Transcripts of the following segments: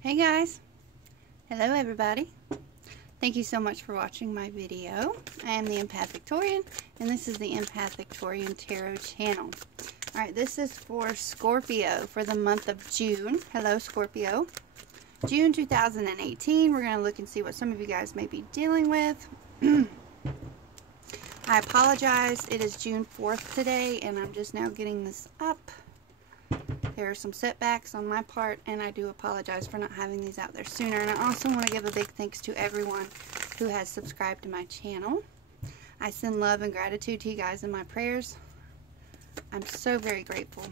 Hey guys, hello everybody. Thank you so much for watching my video. I am the Empath Victorian, and this is the Empath Victorian Tarot channel. Alright, this is for Scorpio for the month of June. Hello Scorpio. June 2018. We're going to look and see what some of you guys may be dealing with. I apologize. It is June 4th today, and I'm just now getting this up. There are some setbacks on my part, and I do apologize for not having these out there sooner. And I also want to give a big thanks to everyone who has subscribed to my channel. I send love and gratitude to you guys in my prayers. I'm so very grateful.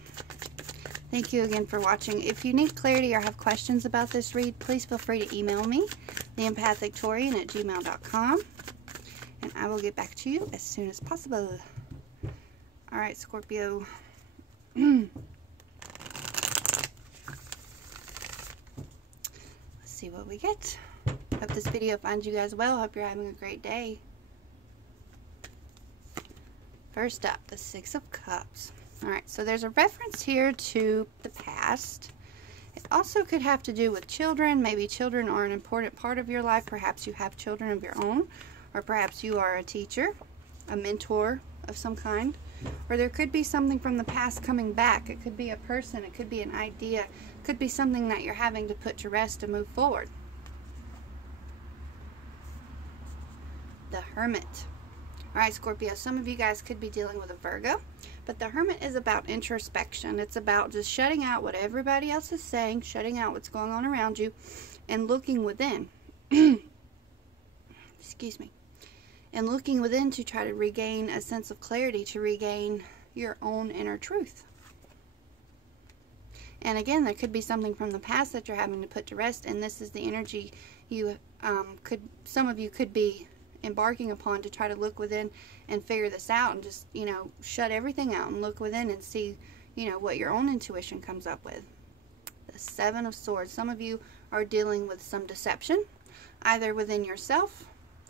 Thank you again for watching. If you need clarity or have questions about this read, please feel free to email me, theempathvictorian@gmail.com, and I will get back to you as soon as possible. Alright, Scorpio. See what we get. Hope this video finds you guys well. Hope you're having a great day. First up, the Six of Cups. Alright, so there's a reference here to the past. It also could have to do with children. Maybe children are an important part of your life. Perhaps you have children of your own. Or perhaps you are a teacher, a mentor of some kind. Or there could be something from the past coming back. It could be a person. It could be an idea. It could be something that you're having to put to rest to move forward. The Hermit. Alright, Scorpio, some of you guys could be dealing with a Virgo. But the Hermit is about introspection. It's about just shutting out what everybody else is saying, shutting out what's going on around you, and looking within. Excuse me. And looking within to try to regain a sense of clarity, to regain your own inner truth. And again, there could be something from the past that you're having to put to rest, and this is the energy you some of you could be embarking upon to try to look within and figure this out, and just, you know, shut everything out and look within and see, you know, what your own intuition comes up with. The Seven of Swords. Some of you are dealing with some deception, either within yourself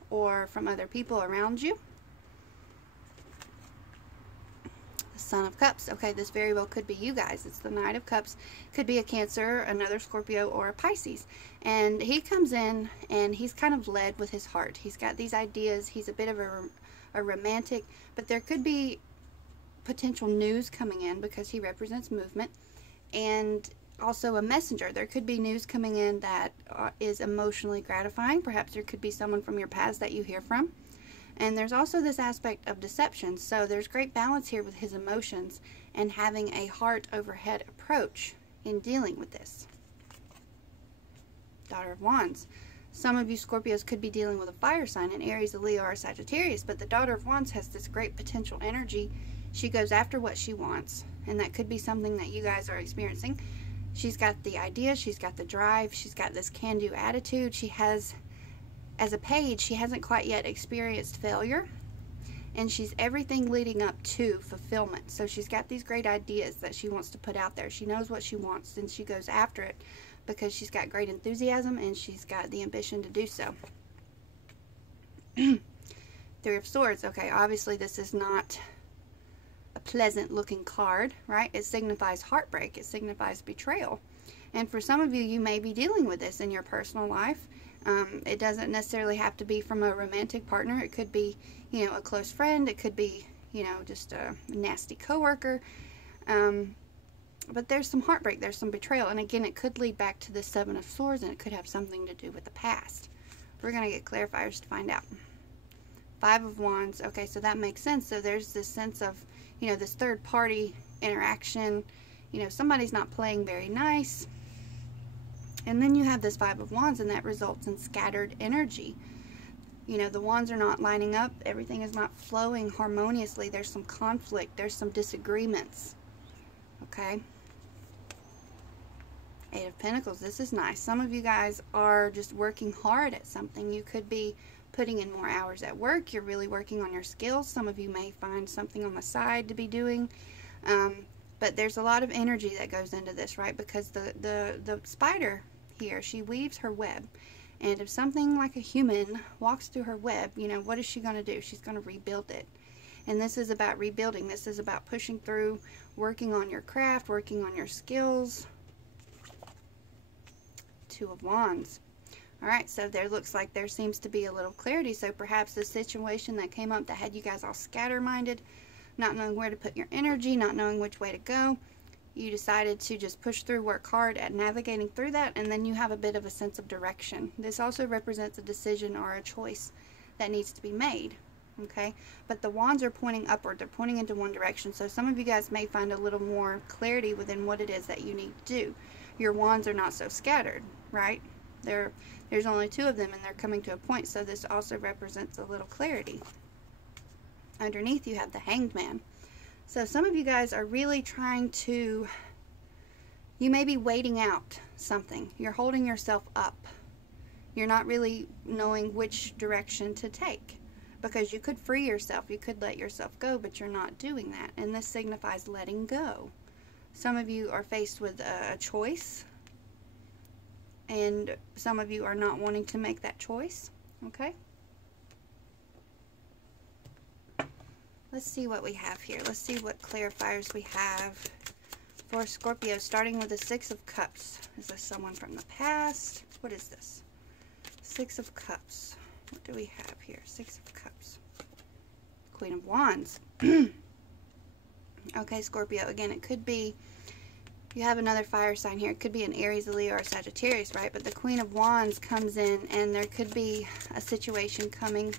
or from other people around you. The Son of Cups. Okay, this very well could be you guys. It's the Knight of Cups. Could be a Cancer, another Scorpio, or a Pisces. And he comes in and he's kind of led with his heart. He's got these ideas. He's a bit of a romantic, but there could be potential news coming in because he represents movement. And also a messenger. There could be news coming in that is emotionally gratifying. Perhaps there could be someone from your past that you hear from. And there's also this aspect of deception. So there's great balance here with his emotions and having a heart overhead approach in dealing with this. Daughter of Wands. Some of you Scorpios could be dealing with a fire sign, an Aries, a Leo, or a Sagittarius. But the Daughter of Wands has this great potential energy. She goes after what she wants. And that could be something that you guys are experiencing. She's got the idea, she's got the drive, she's got this can-do attitude. She has, as a page, she hasn't quite yet experienced failure. And she's everything leading up to fulfillment. So she's got these great ideas that she wants to put out there. She knows what she wants and she goes after it because she's got great enthusiasm and she's got the ambition to do so. Three of Swords. Okay, obviously this is not a pleasant looking card, right? It signifies heartbreak. It signifies betrayal. And for some of you, you may be dealing with this in your personal life. It doesn't necessarily have to be from a romantic partner. It could be, you know, a close friend. It could be, you know, just a nasty coworker. But there's some heartbreak. There's some betrayal. And again, it could lead back to the Seven of Swords, and it could have something to do with the past. We're going to get clarifiers to find out. Five of Wands. Okay, so that makes sense. So there's this sense of, you know, this third party interaction. You know, somebody's not playing very nice. And then you have this Five of Wands, and that results in scattered energy. You know, the wands are not lining up. Everything is not flowing harmoniously. There's some conflict. There's some disagreements. Okay. Eight of Pentacles. This is nice. Some of you guys are just working hard at something. You could be putting in more hours at work. You're really working on your skills. Some of you may find something on the side to be doing. But there's a lot of energy that goes into this, right? Because the spider here, she weaves her web. And if something like a human walks through her web, you know, what is she going to do? She's going to rebuild it. And this is about rebuilding. This is about pushing through, working on your craft, working on your skills Two of Wands. Alright, so there looks like there seems to be a little clarity. So perhaps the situation that came up that had you guys all scatter-minded, not knowing where to put your energy, not knowing which way to go, you decided to just push through, work hard at navigating through that, and then you have a bit of a sense of direction. This also represents a decision or a choice that needs to be made. Okay, but the wands are pointing upward. They're pointing into one direction. So some of you guys may find a little more clarity within what it is that you need to do. Your wands are not so scattered, right? There's only two of them, and they're coming to a point. So this also represents a little clarity. Underneath you have the Hanged Man. So some of you guys are really trying to, you may be waiting out something. You're holding yourself up. You're not really knowing which direction to take. Because you could free yourself, you could let yourself go, but you're not doing that. And this signifies letting go. Some of you are faced with a choice, and some of you are not wanting to make that choice. Okay? Let's see what we have here. Let's see what clarifiers we have for Scorpio, starting with the Six of Cups. Is this someone from the past? What is this? Six of Cups. What do we have here? Six of Cups. Queen of Wands. Okay, Scorpio. Again, it could be, you have another fire sign here. It could be an Aries, a Leo, or a Sagittarius, right? But the Queen of Wands comes in, and there could be a situation coming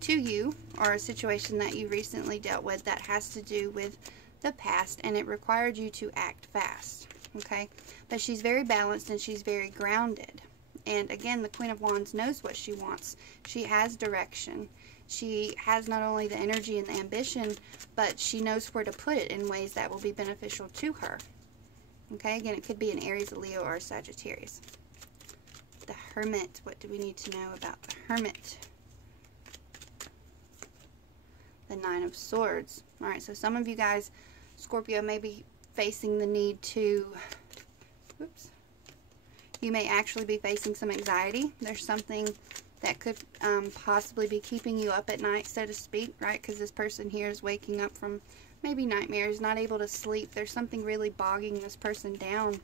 to you, or a situation that you recently dealt with that has to do with the past, and it required you to act fast. Okay? But she's very balanced, and she's very grounded. And again, the Queen of Wands knows what she wants. She has direction. She has not only the energy and the ambition, but she knows where to put it in ways that will be beneficial to her. Okay, again, it could be an Aries, a Leo, or a Sagittarius. The Hermit. What do we need to know about the Hermit? The Nine of Swords. Alright, so some of you guys, Scorpio, may be facing the need to, whoops, you may actually be facing some anxiety. There's something that could possibly be keeping you up at night, so to speak, right? Because this person here is waking up from maybe nightmares, not able to sleep. There's something really bogging this person down.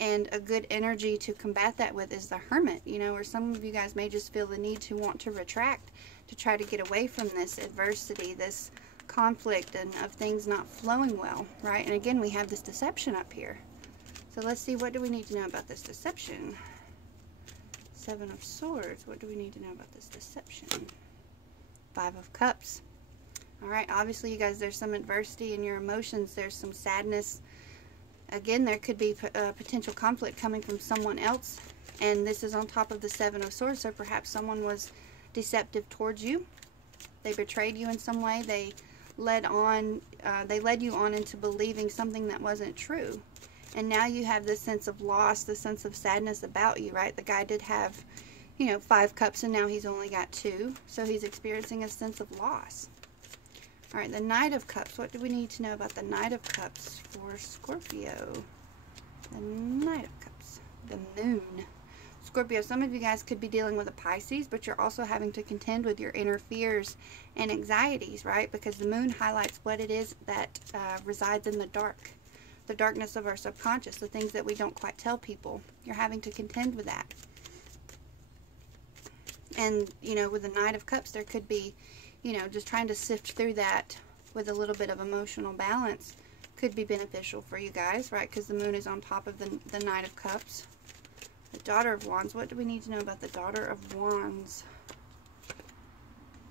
And a good energy to combat that with is the Hermit, you know, or some of you guys may just feel the need to want to retract, to try to get away from this adversity, this conflict, and of things not flowing well, right? And again, we have this deception up here. So let's see, what do we need to know about this deception? Seven of Swords. What do we need to know about this deception? Five of Cups. Alright, obviously you guys, there's some adversity in your emotions. There's some sadness. Again, there could be a potential conflict coming from someone else. And this is on top of the Seven of Swords. So perhaps someone was deceptive towards you. They betrayed you in some way. They led you on into believing something that wasn't true. And now you have this sense of loss, this sense of sadness about you, right? The guy did have, you know, 5 cups, and now he's only got 2. So he's experiencing a sense of loss. All right, the Knight of Cups. What do we need to know about the Knight of Cups for Scorpio? The Knight of Cups. The Moon. Scorpio, some of you guys could be dealing with a Pisces, but you're also having to contend with your inner fears and anxieties, right? Because the Moon highlights what it is that resides in the dark. The darkness of our subconscious, the things that we don't quite tell people. You're having to contend with that. And, you know, with the Knight of Cups, there could be, you know, just trying to sift through that with a little bit of emotional balance could be beneficial for you guys, right? Because the Moon is on top of the Knight of Cups. The Daughter of Wands. What do we need to know about the Daughter of Wands?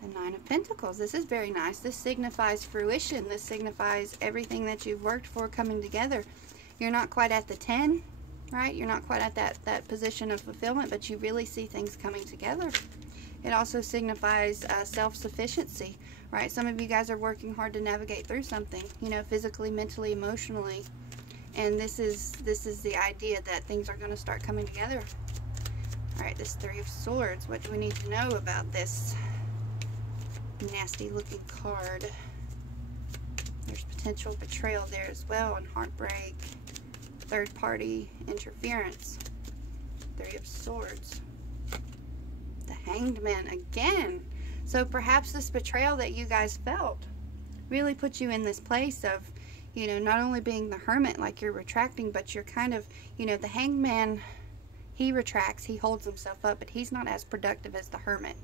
The Nine of Pentacles. This is very nice. This signifies fruition. This signifies everything that you've worked for coming together. You're not quite at the 10, right? You're not quite at that position of fulfillment, but you really see things coming together. It also signifies self-sufficiency, right? Some of you guys are working hard to navigate through something, you know, physically, mentally, emotionally. And this is the idea that things are going to start coming together. All right, this Three of Swords. What do we need to know about this nasty looking card? There's potential betrayal there as well, and heartbreak, third party interference. Three of Swords. The Hanged Man again. So perhaps this betrayal that you guys felt really put you in this place of, you know, not only being the Hermit, like you're retracting, but you're kind of, you know, the Hanged Man, he retracts, he holds himself up, but he's not as productive as the Hermit.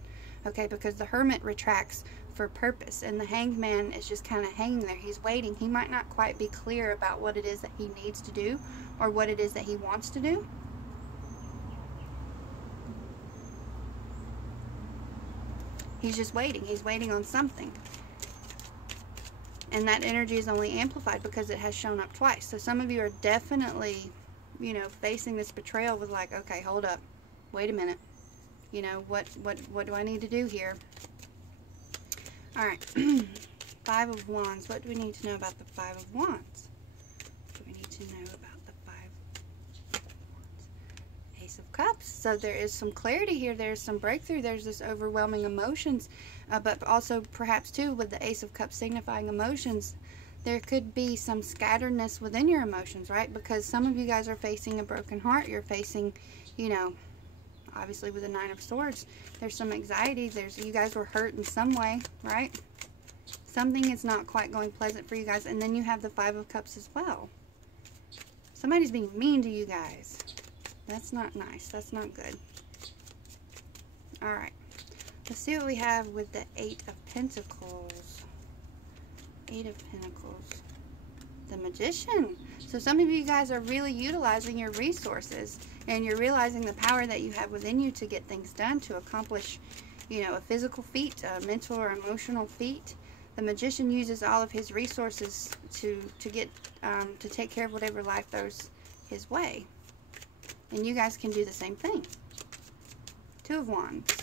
Okay, because the Hermit retracts for purpose, and the Hanged Man is just kind of hanging there. He's waiting. He might not quite be clear about what it is that he needs to do or what it is that he wants to do. He's just waiting. He's waiting on something. And that energy is only amplified because it has shown up twice. So some of you are definitely, you know, facing this betrayal with like, okay, hold up. Wait a minute. You know, what do I need to do here? All right. Five of Wands. What do we need to know about the Five of Wands? What do we need to know about the Five of Wands? Ace of Cups. So there is some clarity here. There's some breakthrough. There's this overwhelming emotions. But also perhaps too with the Ace of Cups signifying emotions, there could be some scatteredness within your emotions, right? Because some of you guys are facing a broken heart. You're facing, you know, obviously with the Nine of Swords, there's some anxiety. You guys were hurt in some way, right? Something is not quite going pleasant for you guys. And then you have the Five of Cups as well. Somebody's being mean to you guys. That's not nice. That's not good. All right. Let's see what we have with the Eight of Pentacles. Eight of Pentacles. The Magician. So some of you guys are really utilizing your resources, and you're realizing the power that you have within you to get things done, to accomplish, you know, a physical feat, a mental or emotional feat. The Magician uses all of his resources to take care of whatever life throws his way. And you guys can do the same thing. Two of Wands.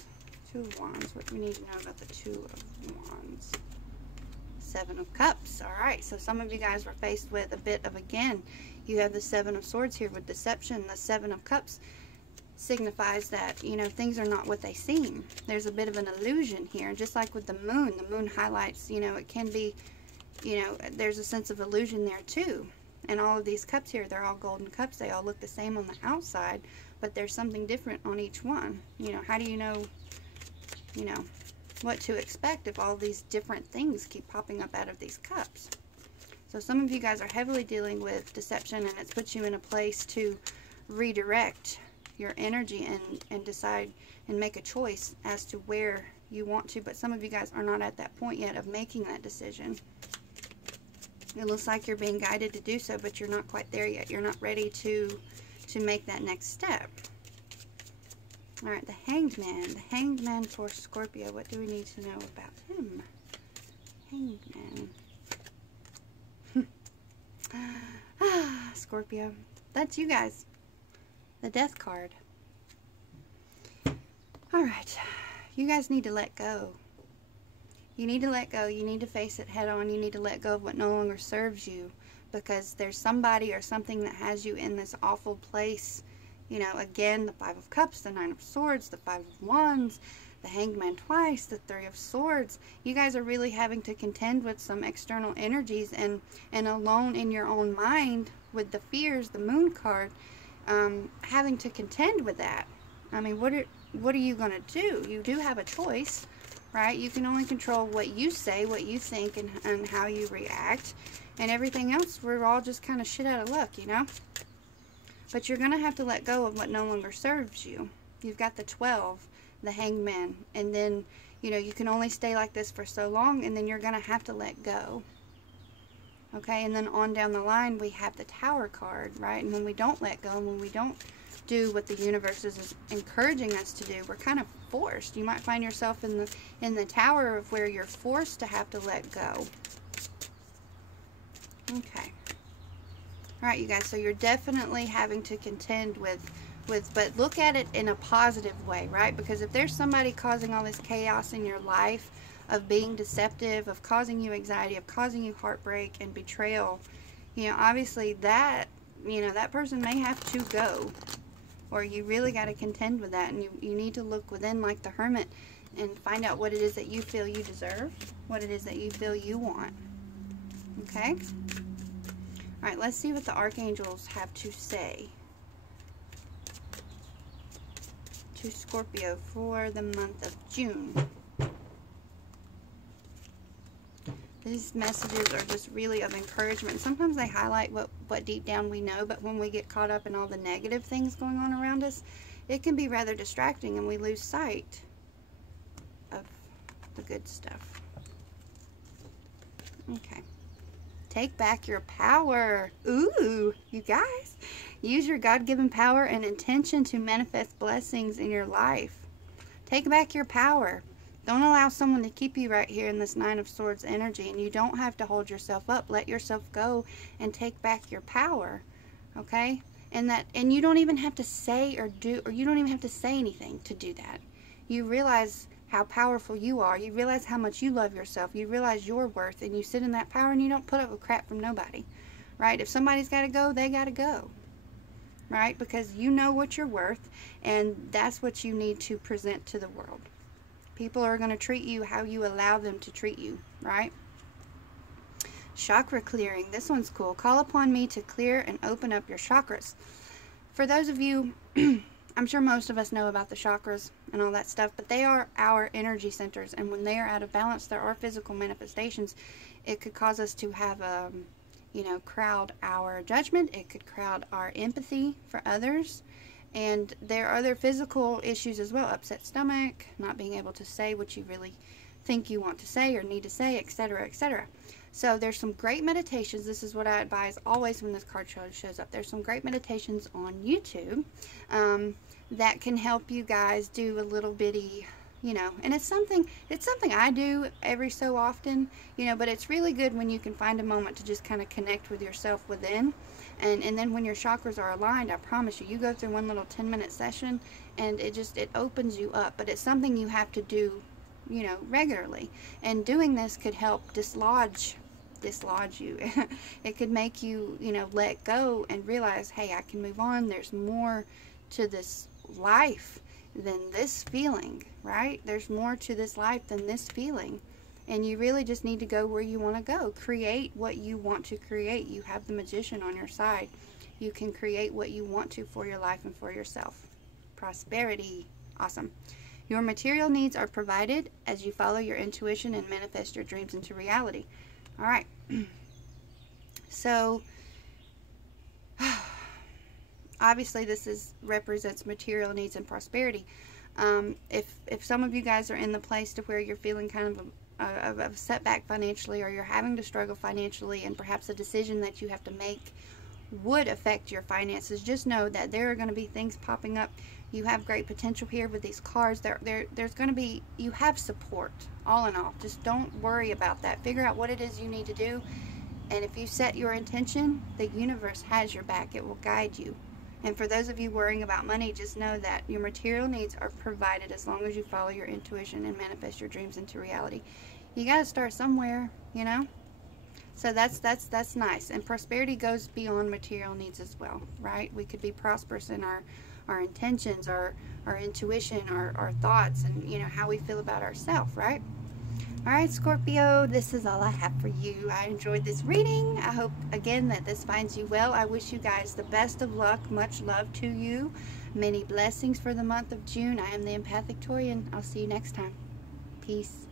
Two of Wands. What do we need to know about the Two of Wands? Seven of Cups. Alright, so some of you guys were faced with a bit of, again, you have the Seven of Swords here with deception. The Seven of Cups signifies that, you know, things are not what they seem. There's a bit of an illusion here. Just like with the moon highlights, you know, it can be, you know, there's a sense of illusion there too. And all of these cups here, they're all golden cups. They all look the same on the outside, but there's something different on each one. You know, how do you know, what to expect if all these different things keep popping up out of these cups? So some of you guys are heavily dealing with deception, and it's put you in a place to redirect your energy and decide and make a choice as to where you want to. But some of you guys are not at that point yet of making that decision. It looks like you're being guided to do so, but you're not quite there yet. You're not ready to make that next step. All right, the Hanged Man. The Hanged Man for Scorpio. What do we need to know about him? Hanged Man. Scorpio. That's you guys. The Death card. All right. You guys need to let go. You need to let go. You need to face it head on. You need to let go of what no longer serves you, because there's somebody or something that has you in this awful place. You know, again, the Five of Cups, the Nine of Swords, the Five of Wands, the Hanged Man twice, the Three of Swords. You guys are really having to contend with some external energies, and alone in your own mind with the fears, the Moon card, having to contend with that. I mean, what are you going to do? You do have a choice, right? You can only control what you say, what you think, and how you react. And everything else, we're all just kind of shit out of luck, you know? But you're going to have to let go of what no longer serves you. You've got the 12, the Hanged Man. And then, you know, you can only stay like this for so long, and then you're going to have to let go. Okay, and then on down the line, we have the Tower card, right? And when we don't let go, and when we don't do what the universe is encouraging us to do, we're kind of forced. You might find yourself in the tower of where you're forced to have to let go. Okay. All right, you guys, so you're definitely having to contend with, but look at it in a positive way, right? Because if there's somebody causing all this chaos in your life, of being deceptive, of causing you anxiety, of causing you heartbreak and betrayal, you know, obviously that, you know, that person may have to go, or you really got to contend with that, and you need to look within like the Hermit and find out what it is that you feel you deserve, what it is that you feel you want. Okay? All right, let's see what the archangels have to say to Scorpio for the month of June. These messages are just really of encouragement. Sometimes they highlight what deep down we know, but when we get caught up in all the negative things going on around us, it can be rather distracting and we lose sight of the good stuff. Okay. Take back your power. Ooh, you guys. Use your God-given power and intention to manifest blessings in your life. Take back your power. Don't allow someone to keep you right here in this Nine of Swords energy, and you don't have to hold yourself up. Let yourself go and take back your power, okay? And you don't even have to say or you don't even have to say anything to do that. You realize how powerful you are. You realize how much you love yourself. You realize your worth, and you sit in that power, and you don't put up with crap from nobody, right? If somebody's got to go, they got to go, right? Because you know what you're worth, and that's what you need to present to the world. People are going to treat you how you allow them to treat you, right? Chakra clearing. This one's cool. Call upon me to clear and open up your chakras. For those of you, I'm sure most of us know about the chakras and all that stuff, but they are our energy centers, and when they are out of balance, there are physical manifestations. It could cause us to have, crowd our judgment. It could crowd our empathy for others. And there are other physical issues as well. Upset stomach, not being able to say what you really think you want to say or need to say, etc., etc. So there's some great meditations. This is what I advise always when this card shows up. There's some great meditations on YouTube that can help you guys do a little bitty, and it's something I do every so often, but it's really good when you can find a moment to just kind of connect with yourself within. And then when your chakras are aligned, I promise you, you go through one little 10-minute session and it opens you up. But it's something you have to do, regularly. And doing this could help dislodge you. It could make you, let go and realize, hey, I can move on. There's more to this life than this feeling, right? There's more to this life than this feeling. And you really just need to go where you want to go. Create what you want to create. You have the magician on your side. You can create what you want to for your life and for yourself. Prosperity. Awesome. Your material needs are provided as you follow your intuition and manifest your dreams into reality. All right. So, obviously this represents material needs and prosperity. If some of you guys are in the place to where you're feeling kind of a setback financially, or you're having to struggle financially, and perhaps a decision that you have to make would affect your finances, just know that there are going to be things popping up. You have great potential here with these cards. There's going to be, you have support, all in all. Just don't worry about that. Figure out what it is you need to do, and if you set your intention, the universe has your back. It will guide you. And for those of you worrying about money, just know that your material needs are provided as long as you follow your intuition and manifest your dreams into reality. You got to start somewhere, So that's nice. And prosperity goes beyond material needs as well, right? We could be prosperous in our intentions, our intuition, our thoughts, and how we feel about ourselves, right? All right, Scorpio, this is all I have for you. I enjoyed this reading. I hope, again, that this finds you well. I wish you guys the best of luck. Much love to you. Many blessings for the month of June. I am the Empathic Torian. I'll see you next time. Peace.